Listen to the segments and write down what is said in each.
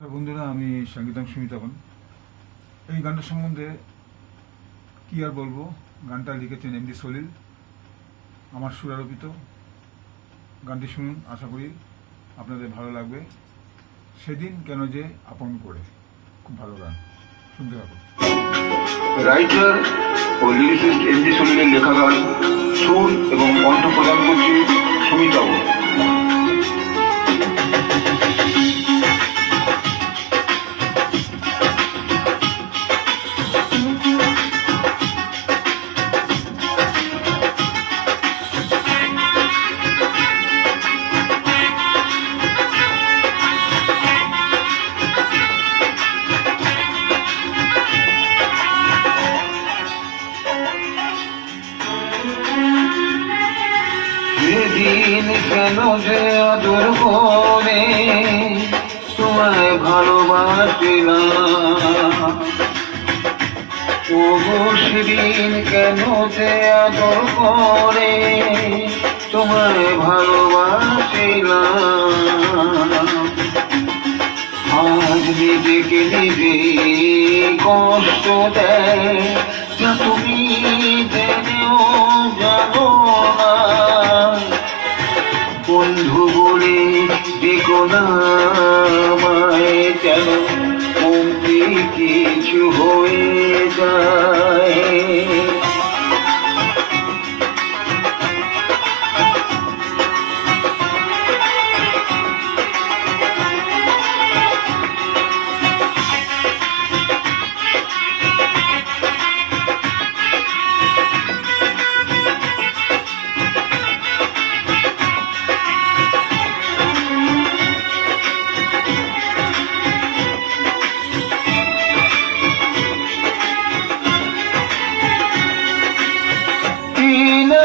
বন্ধুরা, আমি সঙ্গীতম সুমিতাবন। এই গানটা সম্বন্ধে কি আর বলবো। গানটা লিখেছেন এমডি সলিল, আমার সুরারোপিত। গানটি শুনুন, আশা করি আপনাদের ভালো লাগবে। সেদিন কেন যে আপন করে, খুব ভালো গান, শুনতে থাকুন। রাইটার ও লিরিসিস্ট এমডি সলিলের লেখা গান সুর এবং কণ্ঠ প্রদান করছি সুমিতাবন। সেদিন কেন যে আদর করে তোমায় ভালোবাসিলাম, ওগো সেদিন কেন যে আদর করে তোমায় ভালোবাসিলাম। আজ নিজেকে নিজে কষ্ট দেয় যা তুমি জেনেও জানো না। বন্ধু বলে দেখো না আমায়, যেন অমনি কিছু হয়ে যায়।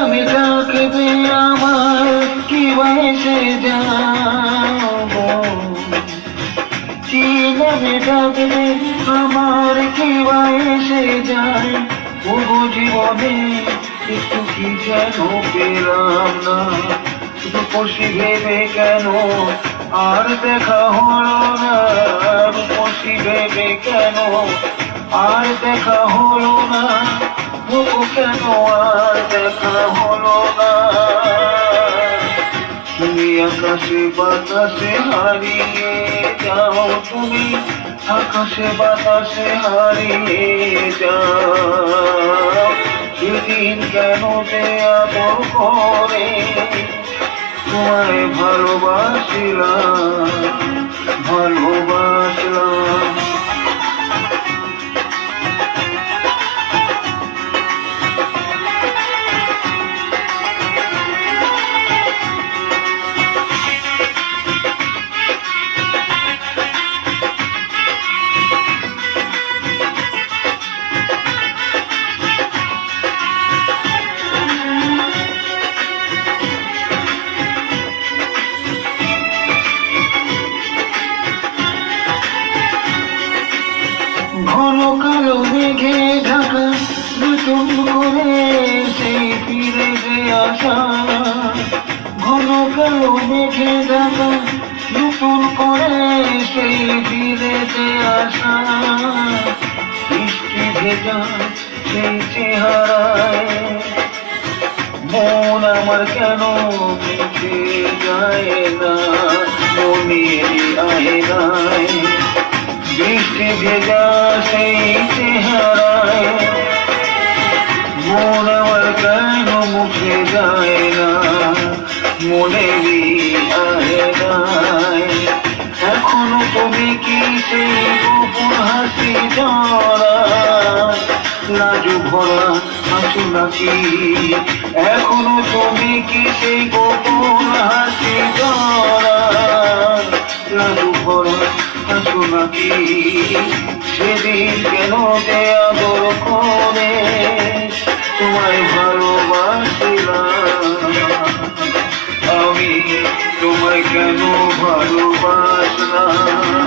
আমি ডাকবে আমার কি বয়সে যাব, কি নামে ডাকবে আমার কি বয়সে যায়। পুরো জীবনে একটু কি যেন পেলাম না, শুধু পশি ভেবে কেন আর দেখা হলো না। পশি ভেবে কেন আর দেখা হলো না, কেন আর দেখা হলো না। তুমি আকাশে বাতাসে হারিয়ে যাও, তুমি আকাশে বাতাসে হারিয়ে যাও। সেদিন কেন যে আদর করে তোমায় ভালোবাসিলাম, ভালোবাসলাম। ঘন কালো মেঘে ঢাকা নতুন করে সেই ফিরে যে আসা। ঘন কালো মেঘে ঢাকা নতুন করে সেই ফিরে যে আসা। বৃষ্টি ভেজা সেই চেহারায় মন আমার কেন মুছে যায় না, মনের আয়নায়। বৃষ্টি ভেজা সেই চেহারায় মন আমার কেন মুছে যায় না, মনেরই আয়নায়। এখনো তুমি কি সেই গোপন হাসি জড়া লাজু ভরা হাসু নাকি? এখনো তুমি কি সেই গোপন হাসি জড়া লাজু ভরা হাসু নাকি? সেদিন কেন যে আদর করে তোমায় ভালোবাসিলাম, আমি তোমায় কেন ভালোবাসলাম।